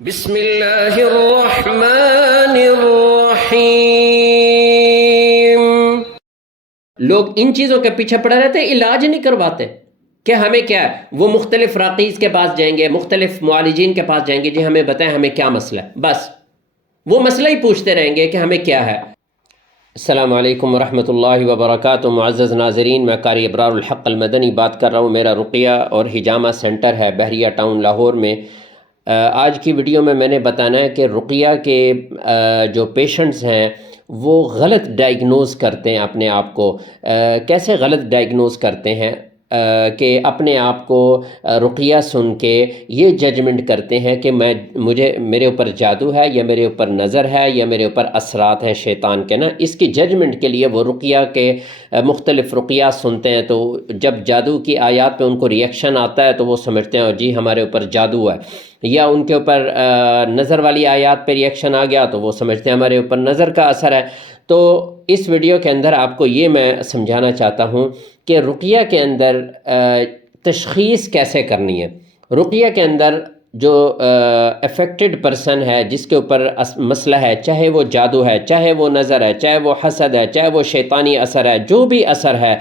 بسم اللہ الرحمن الرحیم۔ لوگ ان چیزوں کے پیچھے پڑے رہتے ہیں، علاج نہیں کرواتے کہ ہمیں کیا ہے۔ وہ مختلف راقیز کے پاس جائیں گے، مختلف معالجین کے پاس جائیں گے، جی ہمیں بتائیں ہمیں کیا مسئلہ ہے، بس وہ مسئلہ ہی پوچھتے رہیں گے کہ ہمیں کیا ہے۔ السلام علیکم ورحمۃ اللہ وبرکاتہ۔ معزز ناظرین، میں قاری ابرار الحق المدنی بات کر رہا ہوں۔ میرا رقیہ اور حجامہ سینٹر ہے بحریہ ٹاؤن لاہور میں۔ آج کی ویڈیو میں نے بتانا ہے کہ رقیہ کے جو پیشنٹس ہیں وہ غلط ڈائیگنوز کرتے ہیں اپنے آپ کو۔ کیسے غلط ڈائیگنوز کرتے ہیں کہ اپنے آپ کو رقیہ سن کے یہ ججمنٹ کرتے ہیں کہ میرے اوپر جادو ہے، یا میرے اوپر نظر ہے، یا میرے اوپر اثرات ہیں شیطان کے نا۔ اس کی ججمنٹ کے لیے وہ رقیہ کے مختلف رقیات سنتے ہیں، تو جب جادو کی آیات پہ ان کو ریئیکشن آتا ہے تو وہ سمجھتے ہیں جی ہمارے اوپر جادو ہے، یا ان کے اوپر نظر والی آیات پہ ریئیکشن آ گیا تو وہ سمجھتے ہیں ہمارے اوپر نظر کا اثر ہے۔ تو اس ویڈیو کے اندر آپ کو یہ میں سمجھانا چاہتا ہوں کہ رقیہ کے اندر تشخیص کیسے کرنی ہے۔ رقیہ کے اندر جو افیکٹڈ پرسن ہے، جس کے اوپر مسئلہ ہے، چاہے وہ جادو ہے، چاہے وہ نظر ہے، چاہے وہ حسد ہے، چاہے وہ شیطانی اثر ہے، جو بھی اثر ہے،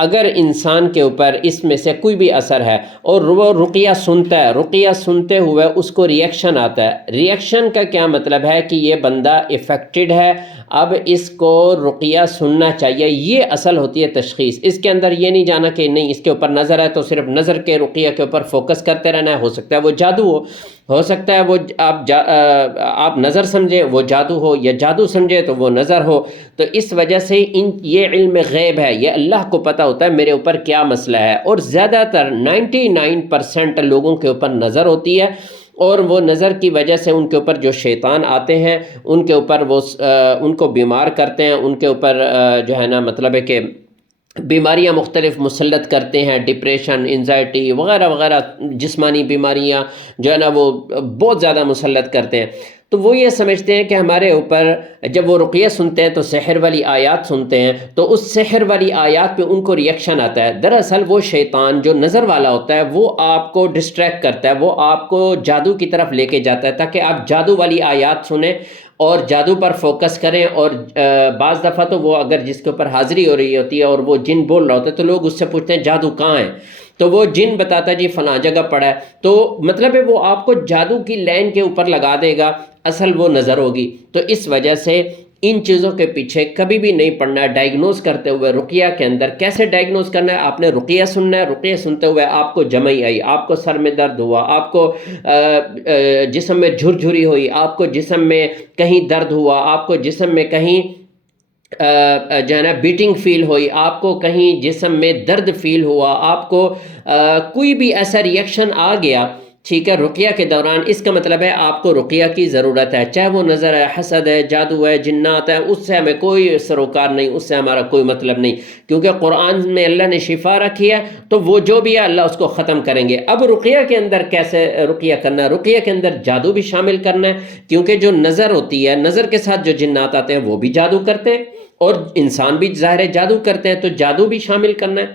اگر انسان کے اوپر اس میں سے کوئی بھی اثر ہے اور وہ رقیہ سنتا ہے، رقیہ سنتے ہوئے اس کو ریئیکشن آتا ہے، ریئیکشن کا کیا مطلب ہے کہ یہ بندہ افیکٹڈ ہے، اب اس کو رقیہ سننا چاہیے۔ یہ اصل ہوتی ہے تشخیص۔ اس کے اندر یہ نہیں جانا کہ نہیں اس کے اوپر نظر ہے تو صرف نظر کے رقیہ کے اوپر فوکس کرتے رہنا ہے۔ ہو سکتا ہے وہ جادو ہو سکتا ہے وہ آپ نظر سمجھے وہ جادو ہو، یا جادو سمجھے تو وہ نظر ہو۔ تو اس وجہ سے یہ علم غیب ہے، یہ اللہ کو پتہ ہوتا ہے میرے اوپر کیا مسئلہ ہے۔ اور زیادہ تر 99% لوگوں کے اوپر نظر ہوتی ہے، اور وہ نظر کی وجہ سے ان کے اوپر جو شیطان آتے ہیں ان کے اوپر وہ ان کو بیمار کرتے ہیں، ان کے اوپر جو ہے نا مطلب ہے کہ بیماریاں مختلف مسلط کرتے ہیں، ڈپریشن، انزائٹی وغیرہ وغیرہ جسمانی بیماریاں جو ہے نا وہ بہت زیادہ مسلط کرتے ہیں۔ تو وہ یہ سمجھتے ہیں کہ ہمارے اوپر جب وہ رقیہ سنتے ہیں تو سحر والی آیات سنتے ہیں، تو اس سحر والی آیات پہ ان کو ریئیکشن آتا ہے۔ دراصل وہ شیطان جو نظر والا ہوتا ہے وہ آپ کو ڈسٹریکٹ کرتا ہے، وہ آپ کو جادو کی طرف لے کے جاتا ہے تاکہ آپ جادو والی آیات سنیں اور جادو پر فوکس کریں۔ اور بعض دفعہ تو وہ اگر جس کے اوپر حاضری ہو رہی ہوتی ہے اور وہ جن بول رہا ہوتا ہے تو لوگ اس سے پوچھتے ہیں جادو کہاں ہے، تو وہ جن بتاتا ہے جی فلاں جگہ پڑا ہے، تو مطلب ہے وہ آپ کو جادو کی لائن کے اوپر لگا دے گا، اصل وہ نظر ہوگی۔ تو اس وجہ سے ان چیزوں کے پیچھے کبھی بھی نہیں پڑنا ہے۔ ڈائیگنوز کرتے ہوئے رقیہ کے اندر کیسے ڈائیگنوز کرنا ہے، آپ نے رقیہ سننا ہے، رقیہ سنتے ہوئے آپ کو جمعی آئی، آپ کو سر میں درد ہوا، آپ کو جسم میں جھرجھری ہوئی، آپ کو جسم میں کہیں درد ہوا، آپ کو جسم میں کہیں جو ہے نا بیٹنگ فیل ہوئی، آپ کو کہیں جسم میں درد فیل ہوا، آپ کو کوئی بھی ایسا ریئیکشن آ گیا، ٹھیک ہے، رقیہ کے دوران، اس کا مطلب ہے آپ کو رقیہ کی ضرورت ہے۔ چاہے وہ نظر ہے، حسد ہے، جادو ہے، جنات ہے، اس سے ہمیں کوئی سروکار نہیں، اس سے ہمارا کوئی مطلب نہیں، کیونکہ قرآن میں اللہ نے شفا رکھی ہے، تو وہ جو بھی ہے اللہ اس کو ختم کریں گے۔ اب رقیہ کے اندر کیسے رقیہ کرنا ہے؟ رقیہ کے اندر جادو بھی شامل کرنا ہے، کیونکہ جو نظر ہوتی ہے، نظر کے ساتھ جو جنات آتے ہیں وہ بھی جادو کرتے ہیں، اور انسان بھی ظاہر جادو کرتے ہیں، تو جادو بھی شامل کرنا ہے،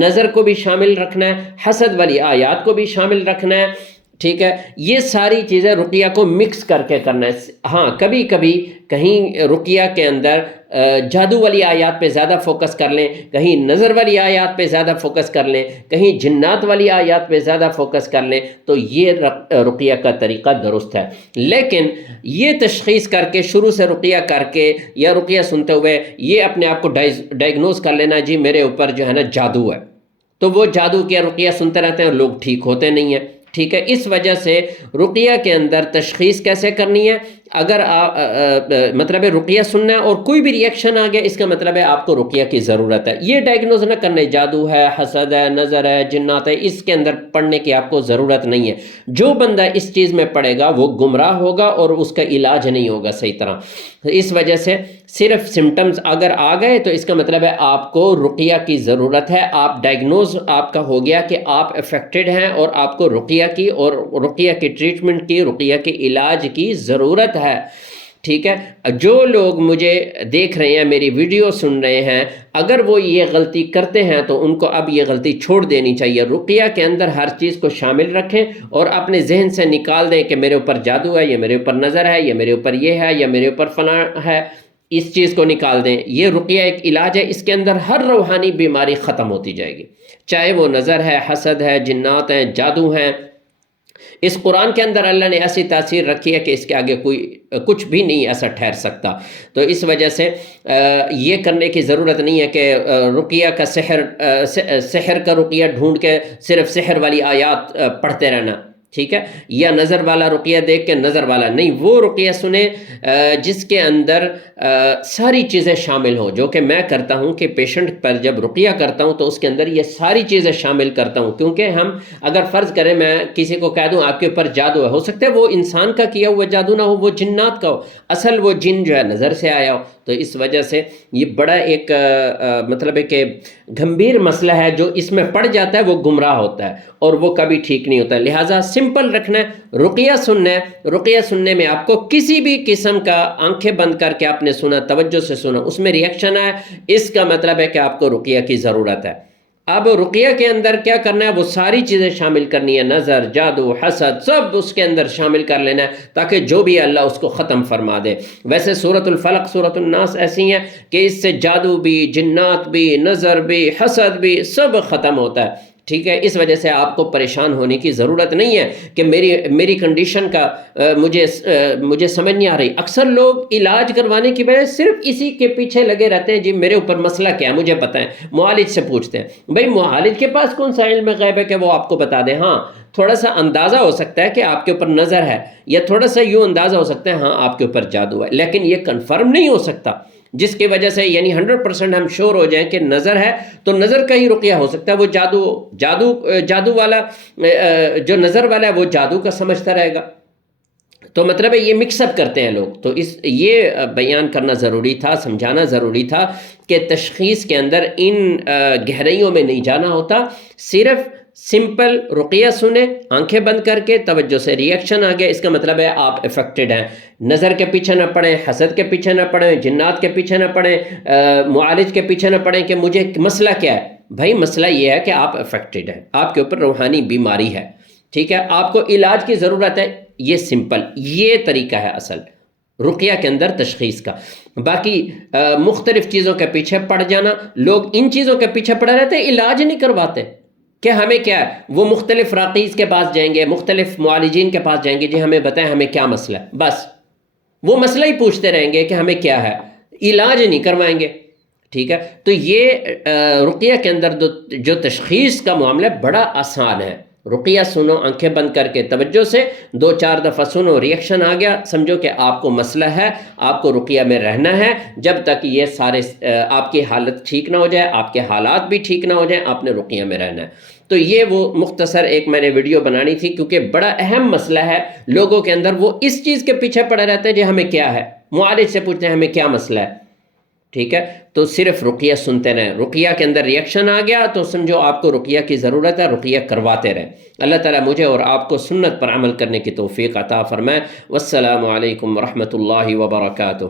نظر کو بھی شامل رکھنا ہے، حسد والی آیات کو بھی شامل رکھنا ہے، ٹھیک ہے۔ یہ ساری چیزیں رقیہ کو مکس کر کے کرنا ہے۔ ہاں کبھی کبھی کہیں رقیہ کے اندر جادو والی آیات پہ زیادہ فوکس کر لیں، کہیں نظر والی آیات پہ زیادہ فوکس کر لیں، کہیں جنات والی آیات پہ زیادہ فوکس کر لیں، تو یہ رقیہ کا طریقہ درست ہے۔ لیکن یہ تشخیص کر کے شروع سے رقیہ کر کے یا رقیہ سنتے ہوئے یہ اپنے آپ کو ڈائیگنوز کر لینا جی میرے اوپر جو ہے نا جادو ہے، تو وہ جادو کیا رقیہ سنتے رہتے ہیں اور لوگ ٹھیک ہوتے نہیں ہیں، ٹھیک ہے۔ اس وجہ سے رقیہ کے اندر تشخیص کیسے کرنی ہے؟ اگر مطلب ہے رقیہ سننا ہے اور کوئی بھی ریئیکشن آ گیا، اس کا مطلب ہے آپ کو رقیہ کی ضرورت ہے۔ یہ ڈائیگنوز نہ کرنا جادو ہے، حسد ہے، نظر ہے، جنات ہے، اس کے اندر پڑھنے کی آپ کو ضرورت نہیں ہے۔ جو بندہ اس چیز میں پڑے گا وہ گمراہ ہوگا اور اس کا علاج نہیں ہوگا صحیح طرح۔ اس وجہ سے صرف سمٹمز اگر آ گئے تو اس کا مطلب ہے آپ کو رقیہ کی ضرورت ہے، آپ ڈائیگنوز آپ کا ہو گیا کہ آپ افیکٹڈ ہیں اور آپ کو رقیہ کی اور رقیہ کی ٹریٹمنٹ کی، رقیہ کے علاج کی ضرورت ہے۔ ٹھیک ہے، جو لوگ مجھے دیکھ رہے ہیں، میری ویڈیو سن رہے ہیں، اگر وہ یہ غلطی کرتے ہیں تو ان کو اب یہ غلطی چھوڑ دینی چاہیے۔ رقیہ کے اندر ہر چیز کو شامل رکھیں اور اپنے ذہن سے نکال دیں کہ میرے اوپر جادو ہے، یا میرے اوپر نظر ہے، یا میرے اوپر یہ ہے، یا میرے اوپر فلاں ہے، اس چیز کو نکال دیں۔ یہ رقیہ ایک علاج ہے، اس کے اندر ہر روحانی بیماری ختم ہوتی جائے گی، چاہے وہ نظر ہے، حسد ہے، جنات ہیں، جادو ہیں۔ اس قرآن کے اندر اللہ نے ایسی تاثیر رکھی ہے کہ اس کے آگے کوئی کچھ بھی نہیں ایسا ٹھہر سکتا۔ تو اس وجہ سے یہ کرنے کی ضرورت نہیں ہے کہ رقیہ کا سحر کا رقیہ ڈھونڈ کے صرف سحر والی آیات پڑھتے رہنا، ٹھیک ہے، یا نظر والا رقیہ دیکھ کے نظر والا نہیں۔ وہ رقیہ سنیں جس کے اندر ساری چیزیں شامل ہوں، جو کہ میں کرتا ہوں کہ پیشنٹ پر جب رقیہ کرتا ہوں تو اس کے اندر یہ ساری چیزیں شامل کرتا ہوں، کیونکہ ہم اگر فرض کریں میں کسی کو کہہ دوں آپ کے اوپر جادو ہے، ہو سکتا ہے وہ انسان کا کیا ہوا جادو نہ ہو، وہ جنات کا ہو، اصل وہ جن جو ہے نظر سے آیا ہو۔ تو اس وجہ سے یہ بڑا ایک مطلب ہے کہ گھمبیر مسئلہ ہے، جو اس میں پڑ جاتا ہے وہ گمراہ ہوتا ہے اور وہ کبھی ٹھیک نہیں ہوتا۔ لہٰذا سمپل رکھنا ہے، رقیہ سننا ہے۔ رقیہ سننے میں آپ کو کسی بھی قسم کا آنکھیں بند کر کے آپ نے سنا، توجہ سے سنا، اس میں ریئیکشن ہے، اس کا مطلب ہے کہ آپ کو رقیہ کی ضرورت ہے۔ اب رقیہ کے اندر کیا کرنا ہے، وہ ساری چیزیں شامل کرنی ہے، نظر، جادو، حسد، سب اس کے اندر شامل کر لینا ہے، تاکہ جو بھی اللہ اس کو ختم فرما دے۔ ویسے سورۃ الفلق، سورۃ الناس ایسی ہیں کہ اس سے جادو بھی، جنات بھی، نظر بھی، حسد بھی سب ختم ہوتا ہے، ٹھیک ہے۔ اس وجہ سے آپ کو پریشان ہونے کی ضرورت نہیں ہے کہ میری کنڈیشن کا مجھے سمجھ نہیں آ رہی۔ اکثر لوگ علاج کروانے کی بجائے صرف اسی کے پیچھے لگے رہتے ہیں، جی میرے اوپر مسئلہ کیا ہے مجھے پتہ ہے، معالج سے پوچھتے ہیں۔ بھائی معالج کے پاس کون سا علم غیب ہے کہ وہ آپ کو بتا دے؟ ہاں تھوڑا سا اندازہ ہو سکتا ہے کہ آپ کے اوپر نظر ہے، یا تھوڑا سا یوں اندازہ ہو سکتا ہے ہاں آپ کے اوپر جادو ہے، لیکن یہ کنفرم نہیں ہو سکتا، جس کی وجہ سے یعنی 100% ہم شور ہو جائیں کہ نظر ہے تو نظر کا ہی رقیہ ہو سکتا ہے، وہ جادو والا جو نظر والا ہے وہ جادو کا سمجھتا رہے گا۔ تو مطلب ہے یہ مکس اپ کرتے ہیں لوگ۔ تو یہ بیان کرنا ضروری تھا، سمجھانا ضروری تھا کہ تشخیص کے اندر ان گہرائیوں میں نہیں جانا ہوتا، صرف سمپل رقیہ سنیں آنکھیں بند کر کے، توجہ سے ریئیکشن آ گیا، اس کا مطلب ہے آپ افیکٹڈ ہیں۔ نظر کے پیچھے نہ پڑیں، حسد کے پیچھے نہ پڑیں، جنات کے پیچھے نہ پڑیں، معالج کے پیچھے نہ پڑیں کہ مجھے مسئلہ کیا ہے۔ بھائی مسئلہ یہ ہے کہ آپ افیکٹڈ ہیں، آپ کے اوپر روحانی بیماری ہے، ٹھیک ہے، آپ کو علاج کی ضرورت ہے۔ یہ سمپل، یہ طریقہ ہے اصل رقیہ کے اندر تشخیص کا۔ باقی مختلف چیزوں کے پیچھے پڑ جانا، لوگ ان چیزوں کے پیچھے پڑے رہتے ہیں، علاج نہیں کرواتے کہ ہمیں کیا ہے، وہ مختلف راقیز کے پاس جائیں گے، مختلف معالجین کے پاس جائیں گے، جی ہمیں بتائیں ہمیں کیا مسئلہ ہے، بس وہ مسئلہ ہی پوچھتے رہیں گے کہ ہمیں کیا ہے، علاج نہیں کروائیں گے، ٹھیک ہے۔ تو یہ رقیہ کے اندر جو تشخیص کا معاملہ بڑا آسان ہے۔ رقیہ سنو آنکھیں بند کر کے، توجہ سے 2-4 دفعہ سنو، ریئیکشن آ گیا سمجھو کہ آپ کو مسئلہ ہے، آپ کو رقیہ میں رہنا ہے جب تک یہ سارے آپ کی حالت ٹھیک نہ ہو جائے، آپ کے حالات بھی ٹھیک نہ ہو جائیں، آپ نے رقیہ میں رہنا ہے۔ تو یہ وہ مختصر ایک میں نے ویڈیو بنانی تھی، کیونکہ بڑا اہم مسئلہ ہے لوگوں کے اندر، وہ اس چیز کے پیچھے پڑے رہتے ہیں جی ہمیں کیا ہے، معالج سے پوچھتے ہیں ہمیں کیا مسئلہ ہے، ٹھیک ہے۔ تو صرف رقیہ سنتے رہیں، رقیہ کے اندر ریئیکشن آ گیا تو سمجھو آپ کو رقیہ کی ضرورت ہے، رقیہ کرواتے رہیں۔ اللہ تعالیٰ مجھے اور آپ کو سنت پر عمل کرنے کی توفیق عطا فرمائے۔ والسلام علیکم ورحمۃ اللہ وبرکاتہ۔